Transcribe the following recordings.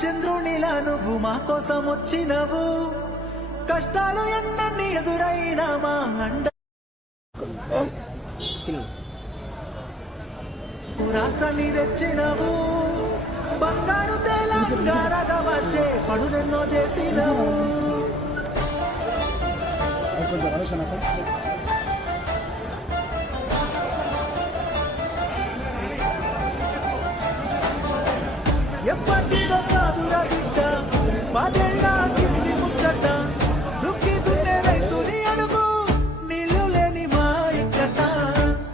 చంద్రునిలా నువ్వు మా కోసం వచ్చినవు, కష్టాలు ఎన్నన్ని ఎదురైనా మా అండ. రాష్ట్రాన్ని తెచ్చినవు, బంగారు తెలంగాణగా వచ్చే పనులెన్నో చేసినవు. ఎప్పటిదో కాదురా బిడ్డ పదేళ్ళ కింది ముచ్చట, దుక్కి దున్నే రైతుని అడుగు నీళ్లు లేని మా ఇక్కట.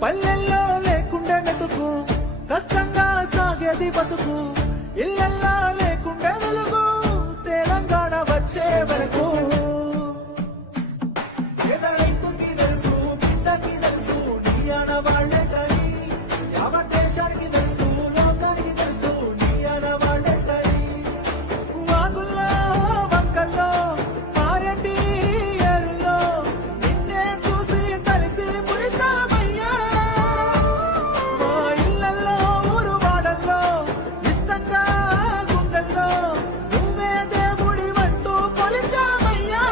పల్లెల్లో లేకుండే మెతుకు, కష్టంగా సాగేది బతుకు, ఇళ్ళల్లా లేకుండే వెలుగు తెలంగాణ వచ్చే వరకు. రైతుకి తెలుసు, బిడ్డకి తెలుసు, నీ ఆడవాళ్లే కని, యావత్ దేశానికి తెలుసు, లోకానికి తెలుసు నీ ఆడవాళ్లే కని. వాగుల్లో వంకల్లో మారెడ్డి ఏరుల్లో నిన్నే చూసి కలిసి మురిసామయ్యా. మా ఇళ్లల్లో ఊరు వాడల్లో ఇష్టంగా గుండెల్లో నువ్వే దేవుడి వంటూ కొలిచామయ్యా.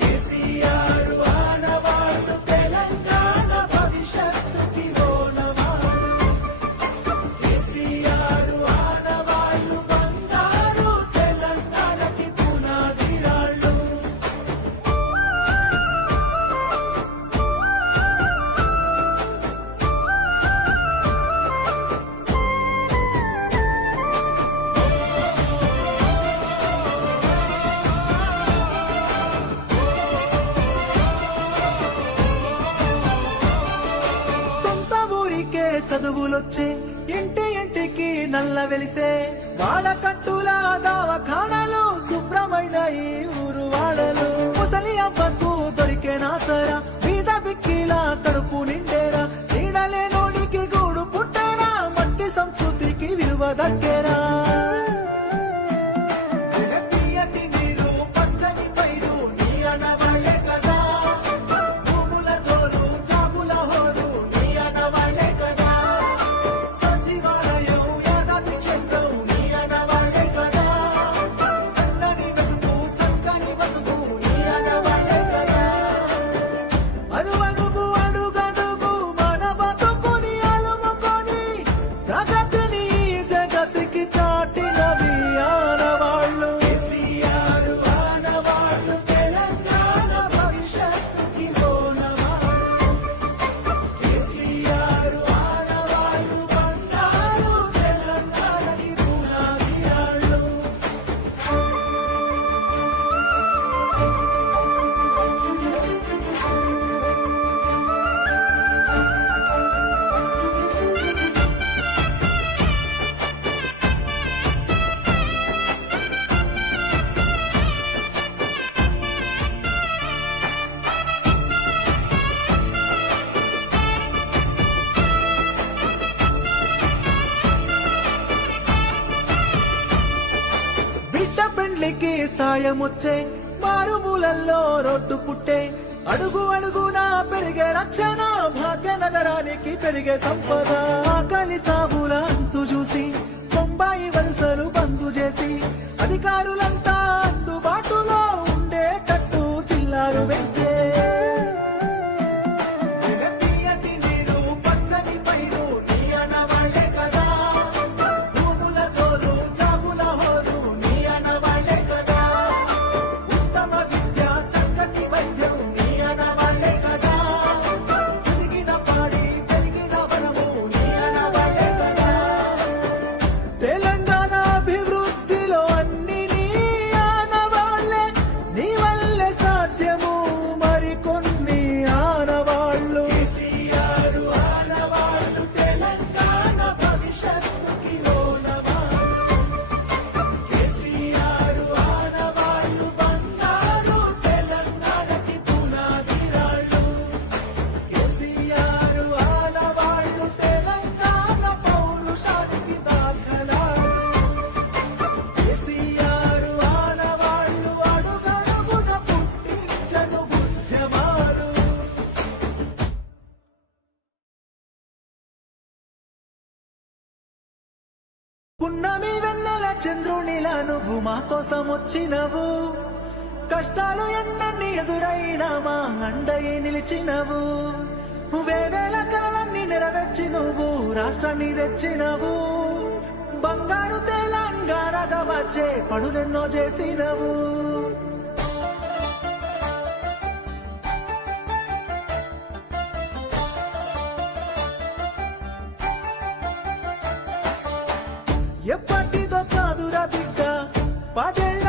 కేసీఆర్ ఆనవాడు తెలంగాణ భవిష్యత్తుకి ఓనవాడు, కేసీఆర్ ఆనవాళ్ళు బంగారు తెలంగాణకి పునాది రాళ్ళు. సొంత ఊరికే చదువులొచ్చే, ఇంటి ఇంటికి నల్ల వెలిసే, వాడకట్టుల దవాఖానాలు శుభ్రమైన ఈ ఊరు వాడలు. ముసలి అవ్వకు దొరికే నాసరా, బీద బిక్కిలా కడుపు నిండేరా, నీడలే నోడికి గూడు పుట్టేరా, మట్టి సంస్కృతికి విలువ దక్కేరా. తీయటి నీరు పచ్చని పైరు నీ ఆనవాళ్లే కదా, భూముల జోరు జాబుల హోరు నీ ఆనవాళ్లే కదా, సచివాలయం యాదాద్రి క్షేత్రం నీ ఆనవాళ్లే కదా, సన్నని బతుకు సక్కని బతుకు నీ ఆనవాళ్లే కదా. అణువణువు అడుగడుగు మన బతుకుని అలుముకొని, ప్రగతిని ఈ జగతికి చాటినవి ఆనవాళ్లు. కేసీఆర్ ఆనవాళ్లు తెలంగాణ భవిష్యత్తుకి ఓనవాళ్లు, కేసీఆర్ ఆనవాళ్లు బంగారు తెలంగాణకి పునాది రాళ్ళు. బిడ్డ పెండ్లికి సాయమొచ్చే, మారుమూలల్లో రోడ్డు పుట్టే, అడుగు అడుగునా పెరిగే రక్షణ, భాగ్యనగరానికి పెరిగే సంపద. ఆకలి సాగుల అంతు చూసి బొంబాయి వలసలు బంద్ చేసి, అధికారులంతా అందుబాటులో ఉండేటట్టు జిల్లాలు పెంచే. తీయటి నీరు పచ్చని పైరు నీ ఆనవాళ్లే కదా, భూముల జోరు జాబుల హోరు నీ ఆనవాళ్లే కదా, ఉత్తమ విద్య చక్కటి వైద్యం నీ ఆనవాళ్లే కదా, పెరిగిన పాడి పెరిగిన వనము నీ ఆనవాళ్లే కదా. తెలంగాణ అభివృద్ధిలో అన్ని నీ చంద్రునిలా నువ్వు మా కోసం వచ్చినవు, కష్టాలు ఎన్నెన్ని ఎదురైనా మా అండయి నిలిచినవు, వేవేల కలలన్నీ నెరవేర్చి నువ్వు రాష్ట్రాన్ని తెచ్చినవు, బంగారు తెలంగాణగా వచ్చే పనులెన్నో చేసినవు. ఎప్పటిదో కాదురా బిడ్డ, 10